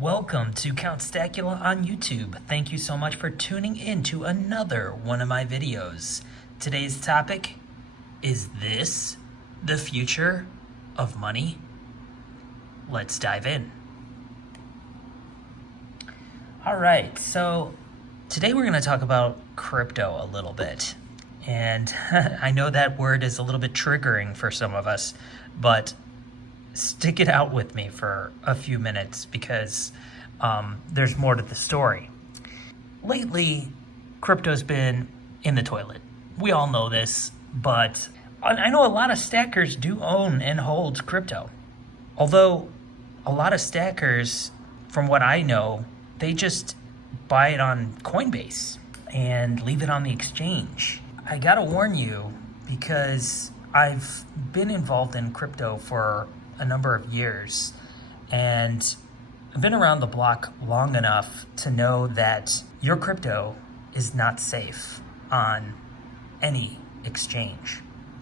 Welcome to Count Stackula on YouTube. Thank you so much for tuning in to another one of my videos. Today's topic, is this the future of money? Let's dive in. All right, so today we're going to talk about crypto a little bit. And I know that word is a little bit triggering for some of us, but stick it out with me for a few minutes because there's more to the story. Lately, crypto's been in the toilet. We all know this, but I know a lot of stackers do own and hold crypto. Although a lot of stackers, from what I know, they just buy it on Coinbase and leave it on the exchange. I gotta warn you, because I've been involved in crypto for a number of years, and I've been around the block long enough to know that your crypto is not safe on any exchange.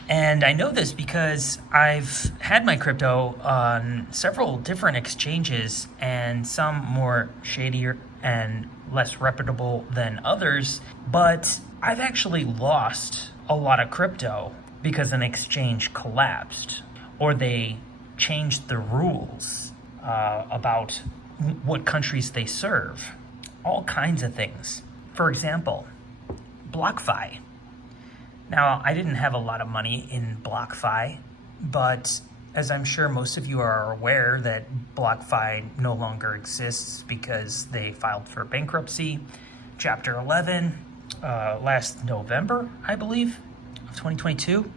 And I know this because I've had my crypto on several different exchanges, and some more shadier and less reputable than others, but I've actually lost a lot of crypto because an exchange collapsed, or they changed the rules about what countries they serve. All kinds of things. For example, BlockFi. Now, I didn't have a lot of money in BlockFi, but as I'm sure most of you are aware, that BlockFi no longer exists because they filed for bankruptcy, Chapter 11, last November, I believe, of 2022.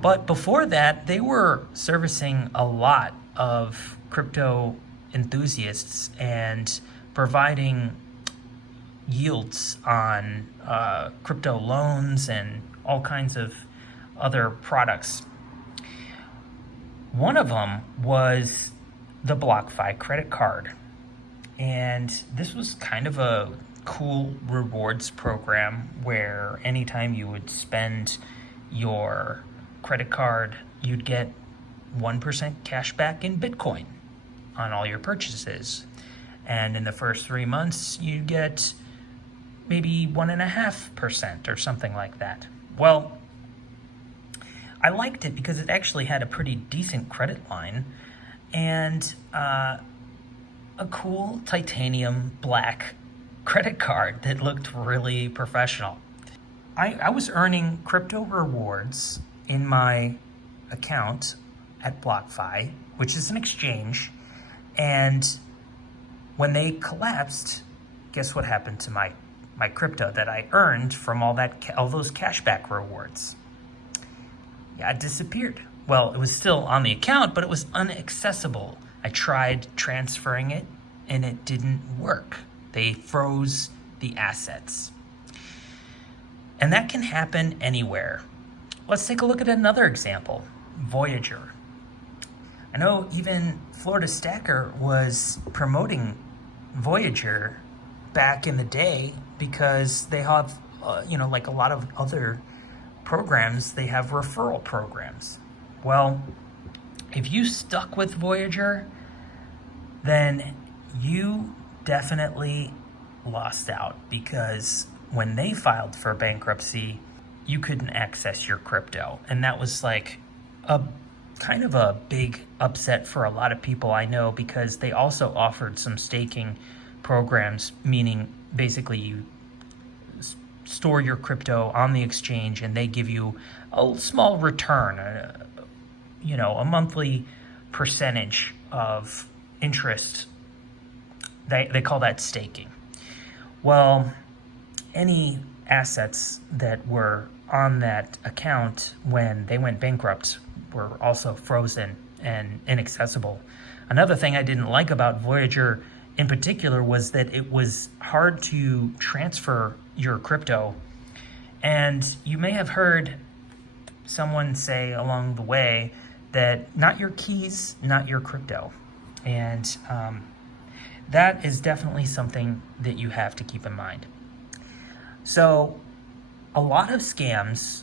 But before that, they were servicing a lot of crypto enthusiasts and providing yields on crypto loans and all kinds of other products. One of them was the BlockFi credit card. And this was kind of a cool rewards program where anytime you would spend your credit card, you'd get 1% cash back in Bitcoin on all your purchases. And in the first 3 months, you'd get maybe 1.5% or something like that. Well, I liked it because it actually had a pretty decent credit line and a cool titanium black credit card that looked really professional. I was earning crypto rewards in my account at BlockFi, which is an exchange, and when they collapsed, guess what happened to my crypto that I earned from all those cashback rewards? Yeah, it disappeared. Well, it was still on the account, but it was inaccessible. I tried transferring it, and it didn't work. They froze the assets. And that can happen anywhere. Let's take a look at another example, Voyager. I know even Florida Stacker was promoting Voyager back in the day because they have, like a lot of other programs, they have referral programs. Well, if you stuck with Voyager, then you definitely lost out, because when they filed for bankruptcy, you couldn't access your crypto. And that was like a kind of a big upset for a lot of people I know, because they also offered some staking programs, meaning basically you store your crypto on the exchange and they give you a small return, a monthly percentage of interest. They call that staking. Well, any assets that were on that account when they went bankrupt were also frozen and inaccessible. Another thing I didn't like about Voyager in particular was that it was hard to transfer your crypto. And you may have heard someone say along the way that not your keys, not your crypto. And that is definitely something that you have to keep in mind. So a lot of scams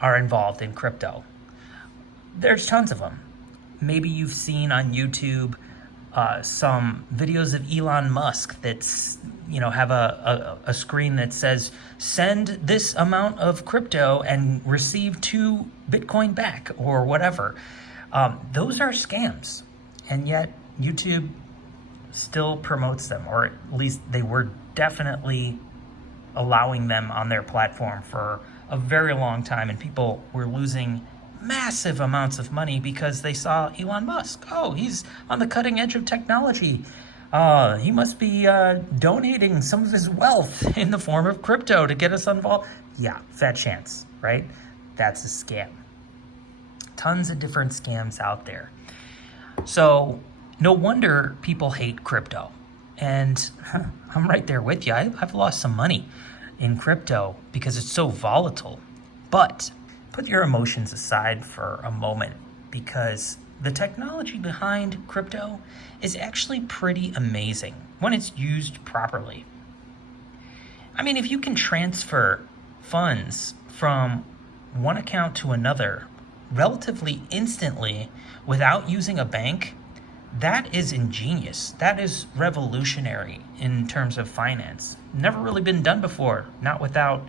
are involved in crypto. There's tons of them. Maybe you've seen on YouTube some videos of Elon Musk that's, have a screen that says, send this amount of crypto and receive 2 Bitcoin back or whatever. Those are scams. And yet YouTube still promotes them, or at least they were definitely allowing them on their platform for a very long time. And people were losing massive amounts of money because they saw Elon Musk. Oh, he's on the cutting edge of technology. He must be donating some of his wealth in the form of crypto to get us involved. Yeah, fat chance, right? That's a scam. Tons of different scams out there. So no wonder people hate crypto. And I'm right there with you. I've lost some money in crypto because it's so volatile. But put your emotions aside for a moment, because the technology behind crypto is actually pretty amazing when it's used properly. I mean, if you can transfer funds from one account to another relatively instantly without using a bank, that is ingenious. That is revolutionary in terms of finance. Never really been done before, not without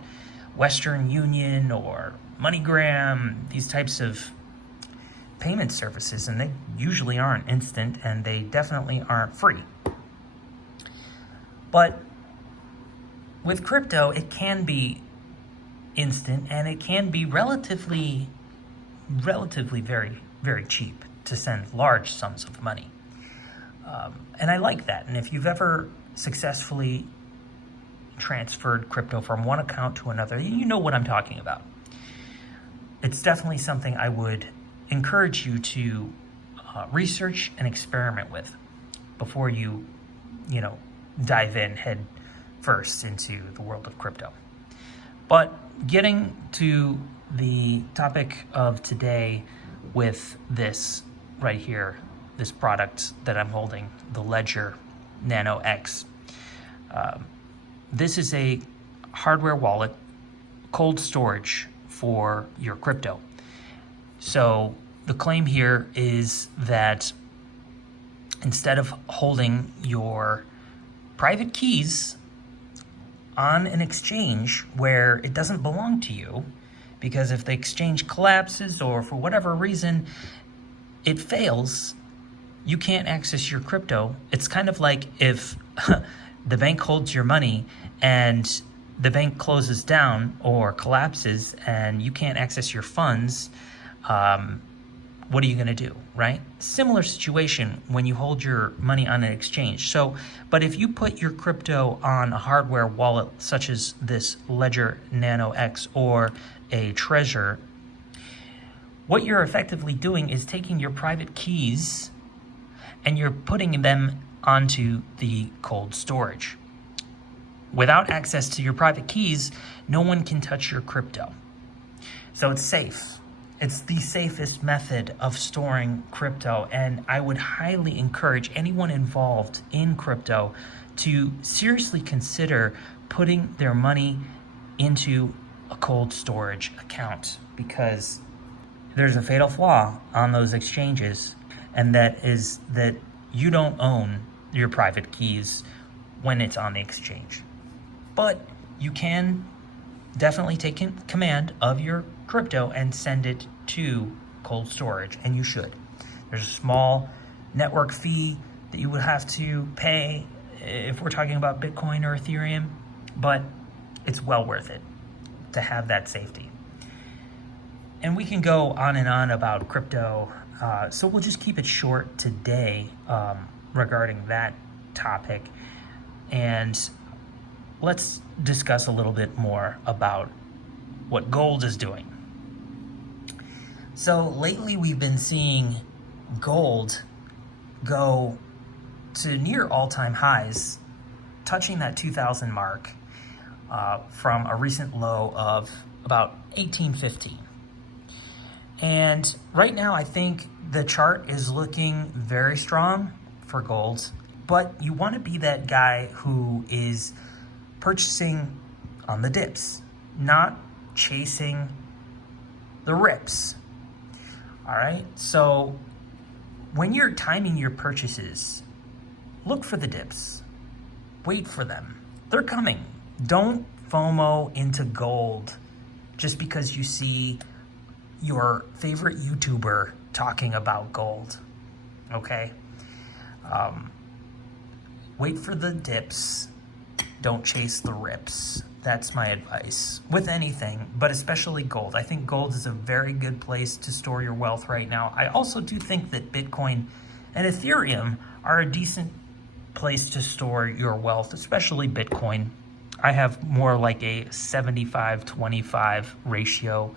Western Union or MoneyGram, these types of payment services, and they usually aren't instant, and they definitely aren't free. But with crypto, it can be instant, and it can be relatively very, very cheap to send large sums of money. And I like that. And if you've ever successfully transferred crypto from one account to another, you know what I'm talking about. It's definitely something I would encourage you to research and experiment with before you dive in head first into the world of crypto. But getting to the topic of today with this right here, this product that I'm holding, the Ledger Nano X. This is a hardware wallet, cold storage for your crypto. So the claim here is that instead of holding your private keys on an exchange where it doesn't belong to you, because if the exchange collapses or for whatever reason it fails, you can't access your crypto. It's kind of like if the bank holds your money and the bank closes down or collapses and you can't access your funds. What are you going to do, right? Similar situation when you hold your money on an exchange. So, but if you put your crypto on a hardware wallet such as this Ledger Nano X or a Trezor, what you're effectively doing is taking your private keys and you're putting them onto the cold storage. Without access to your private keys, no one can touch your crypto. So it's safe. It's the safest method of storing crypto, and I would highly encourage anyone involved in crypto to seriously consider putting their money into a cold storage account, because there's a fatal flaw on those exchanges, and that is that you don't own your private keys when it's on the exchange. But you can definitely take command of your crypto and send it to cold storage, and you should. There's a small network fee that you would have to pay if we're talking about Bitcoin or Ethereum, but it's well worth it to have that safety. And we can go on and on about crypto, so we'll just keep it short today regarding that topic, and let's discuss a little bit more about what gold is doing. So lately we've been seeing gold go to near all-time highs, touching that 2,000 mark from a recent low of about 1815. And right now I think the chart is looking very strong for gold, but you want to be that guy who is purchasing on the dips, not chasing the rips. All right, so when you're timing your purchases, look for the dips. Wait for them. They're coming. Don't FOMO into gold just because you see your favorite YouTuber talking about gold, okay? Wait for the dips. Don't chase the rips. That's my advice with anything, but especially gold. I think gold is a very good place to store your wealth right now. I also do think that Bitcoin and Ethereum are a decent place to store your wealth, especially Bitcoin. I have more like a 75-25 ratio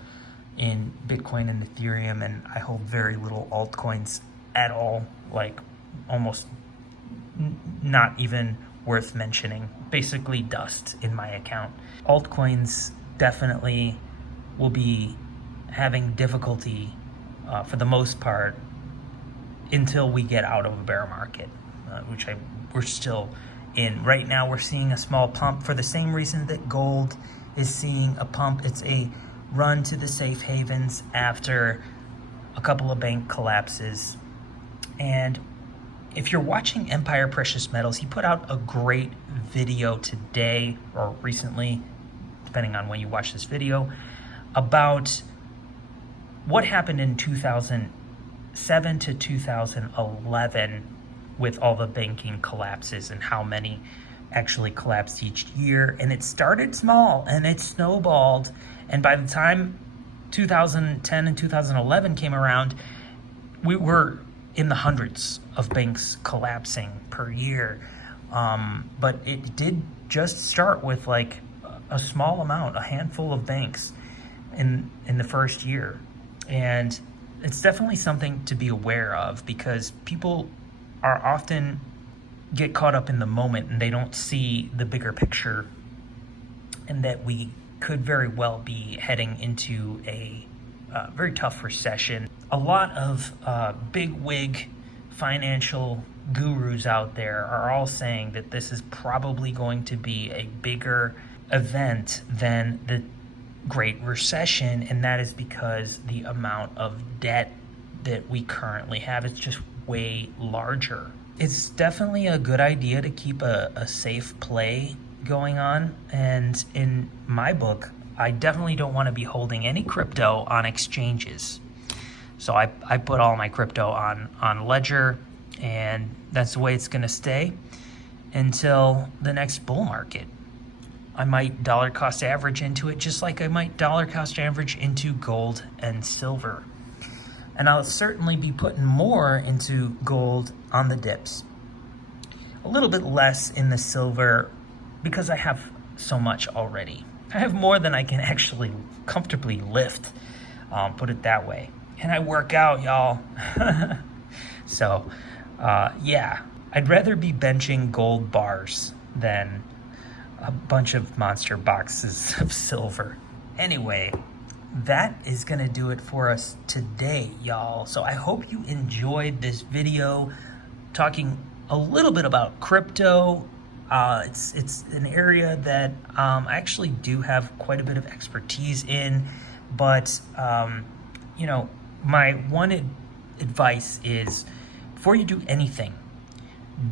in Bitcoin and Ethereum, and I hold very little altcoins at all, like almost not even worth mentioning. Basically dust in my account. Altcoins definitely will be having difficulty for the most part until we get out of a bear market, which we're still in. Right now we're seeing a small pump for the same reason that gold is seeing a pump. It's a run to the safe havens after a couple of bank collapses. And if you're watching Empire Precious Metals, he put out a great video today or recently, depending on when you watch this video, about what happened in 2007 to 2011 with all the banking collapses and how many actually collapsed each year. And it started small and it snowballed. And by the time 2010 and 2011 came around, we were in the hundreds of banks collapsing per year. But it did just start with like a small amount, a handful of banks in the first year. And it's definitely something to be aware of because people are often get caught up in the moment and they don't see the bigger picture, and that we could very well be heading into a very tough recession. A lot of big wig financial gurus out there are all saying that this is probably going to be a bigger event than the Great Recession, and that is because the amount of debt that we currently have is just way larger. It's definitely a good idea to keep a safe play going on, and in my book, I definitely don't want to be holding any crypto on exchanges. So I put all my crypto on Ledger, and that's the way it's going to stay until the next bull market. I might dollar cost average into it just like I might dollar cost average into gold and silver. And I'll certainly be putting more into gold on the dips. A little bit less in the silver because I have so much already. I have more than I can actually comfortably lift, put it that way. And I work out, y'all. So, yeah, I'd rather be benching gold bars than a bunch of monster boxes of silver. Anyway, that is gonna do it for us today, y'all. So I hope you enjoyed this video talking a little bit about crypto. It's an area that I actually do have quite a bit of expertise in, but you know, my one advice is before you do anything,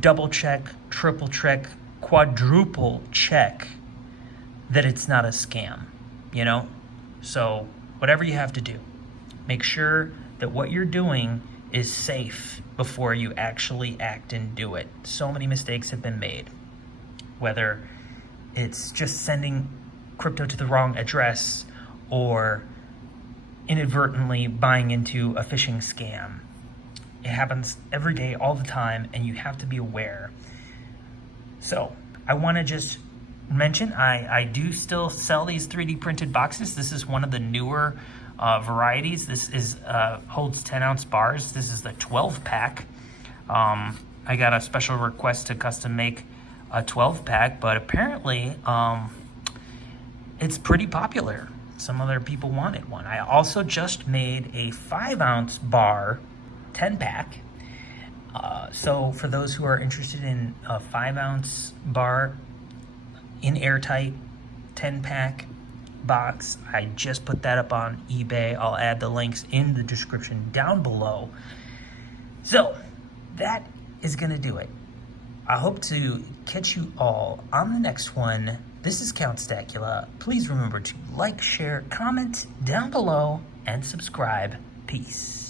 double check, triple check, quadruple check that it's not a scam, you know? So whatever you have to do, make sure that what you're doing is safe before you actually act and do it. So many mistakes have been made, whether it's just sending crypto to the wrong address or inadvertently buying into a phishing scam. It happens every day, all the time, and you have to be aware. So I want to just mention, I do still sell these 3D printed boxes. This is one of the newer varieties. This is holds 10-ounce bars. This is the 12-pack. I got a special request to custom make a 12-pack, but apparently it's pretty popular. Some other people wanted one. I also just made a 5-ounce bar 10-pack. So for those who are interested in a 5-ounce bar in Airtight 10-pack box, I just put that up on eBay. I'll add the links in the description down below. So that is going to do it. I hope to catch you all on the next one. This is Count Stackula. Please remember to like, share, comment down below, and subscribe. Peace.